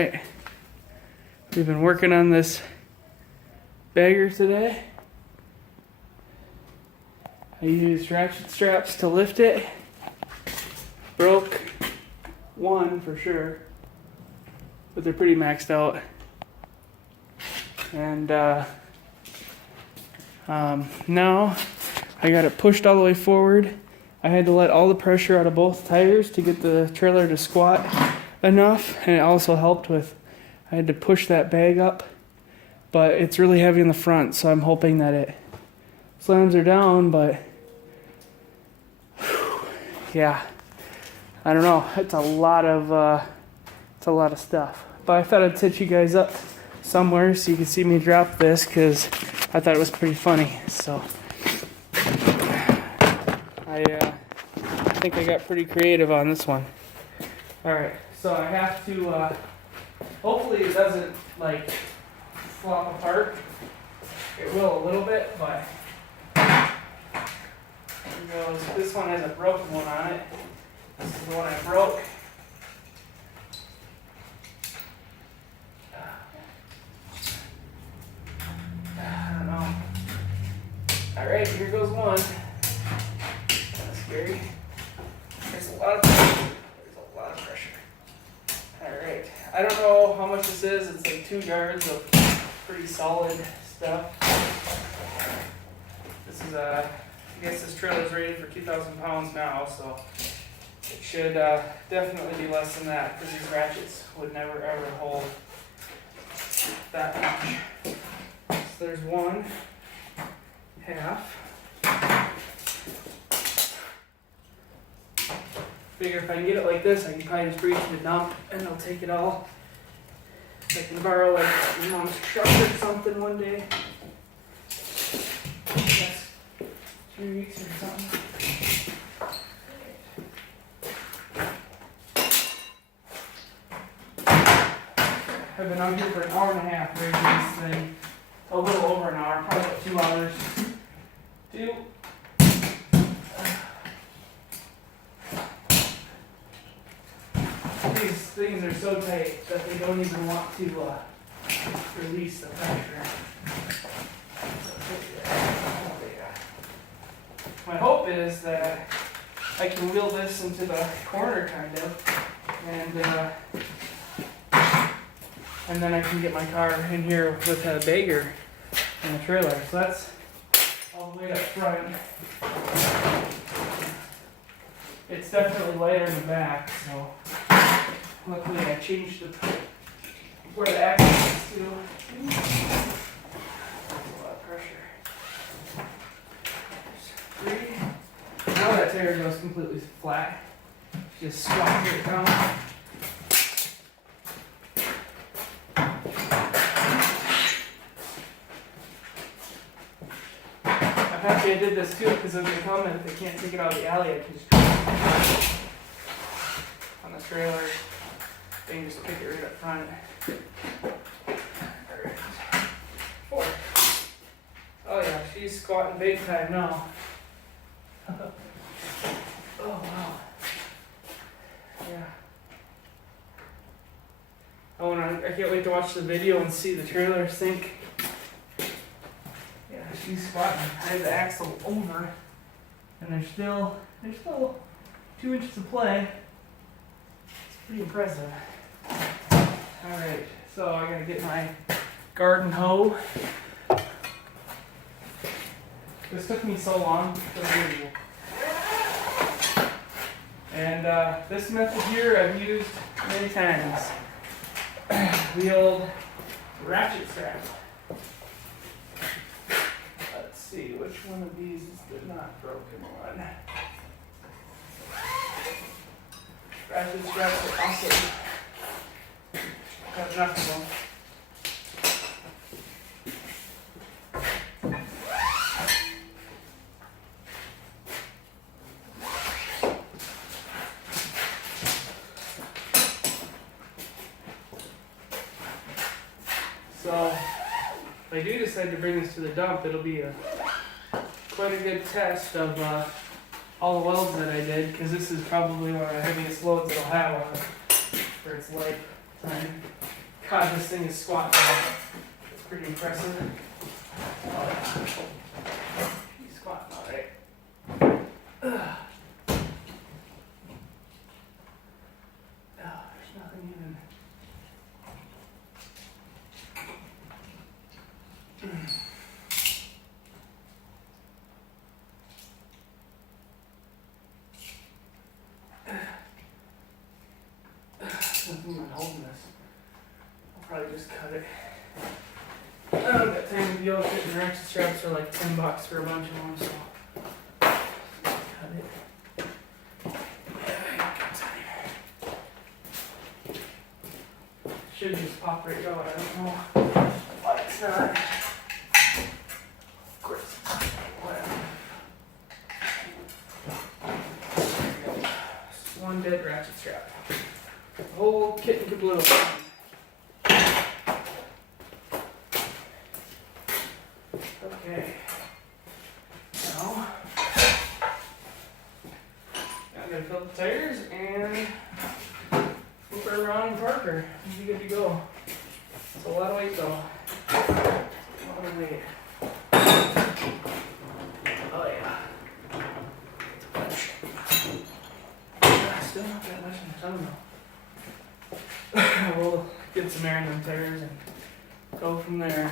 Right. We've been working on this bagger today. I used ratchet straps to lift it. Broke one for sure, but they're pretty maxed out. And now I got it pushed all the way forward. I had to let all the pressure out of both tires to get the trailer to squat enough, and it also helped with, I had to push that bag up, but it's really heavy in the front, so I'm hoping that it slams her down. But yeah, I don't know, it's a lot of stuff, but I thought I'd set you guys up somewhere so you can see me drop this, because I thought it was pretty funny. So I think I got pretty creative on this one. Alright, so I have to, hopefully it doesn't, like, flop apart. It will a little bit, but here goes. This one has a broken one on it. This is the one I broke. I don't know. Alright, here goes one. Kind of scary. There's a lot of pressure. Alright, I don't know how much this is. It's like 2 yards of pretty solid stuff. This is I guess this trailer is rated for 2,000 pounds now, so it should definitely be less than that, because these ratchets would never ever hold that much. So there's one half. Figure if I can get it like this, I can probably just bring it to the dump and they'll take it all. I can borrow like your mom's truck or something one day. That's 2 weeks or something. I've been out here for an hour and a half raising this thing. A little over an hour, probably about 2 hours. These things are so tight that they don't even want to release the pressure. My hope is that I can wheel this into the corner kind of, and then I can get my car in here with a bagger in the trailer. So that's all the way up front. It's definitely lighter in the back, so luckily I changed where the axle is to. That's a lot of pressure. There's 3. Now that tire goes completely flat. Just squat it down. I'm happy I did this too, because if they come and if they can't take it out of the alley, I can just on the trailer. They can just pick it right up front. Alright. 4. Oh yeah, she's squatting big time now. Oh wow. Yeah. I can't wait to watch the video and see the trailer sink. Yeah, she's squatting. I have the axle over, and there's still 2 inches of play. It's pretty impressive. Alright, so I gotta get my garden hoe. This took me so long for the video. And this method here I've used many times. The old ratchet strap. Let's see, which one of these is the not broken one? Ratchet straps are awesome. Got enough of them. So, if I do decide to bring this to the dump, it'll be quite a good test of all the welds that I did, because this is probably one of the heaviest loads it'll have on it for its lifetime. God, this thing is squatting down. It's pretty impressive. Oh, yeah. He's squatting all right. Ugh. Oh, there's nothing even. There's nothing even holding this. I'll probably just cut it. I don't got time to deal with it, and ratchet straps are like $10 for a bunch of them, so cut it. Should just pop right out. I don't know why it's not. Of course, whatever. This is one dead ratchet strap. The whole kit and caboodle. Okay. Now, I'm gonna fill the tires and flip her around in Parker. Be good to go. It's a lot of weight though. A lot of weight. Oh yeah. Still not that much in the tongue though. We'll get some air in them tires and go from there.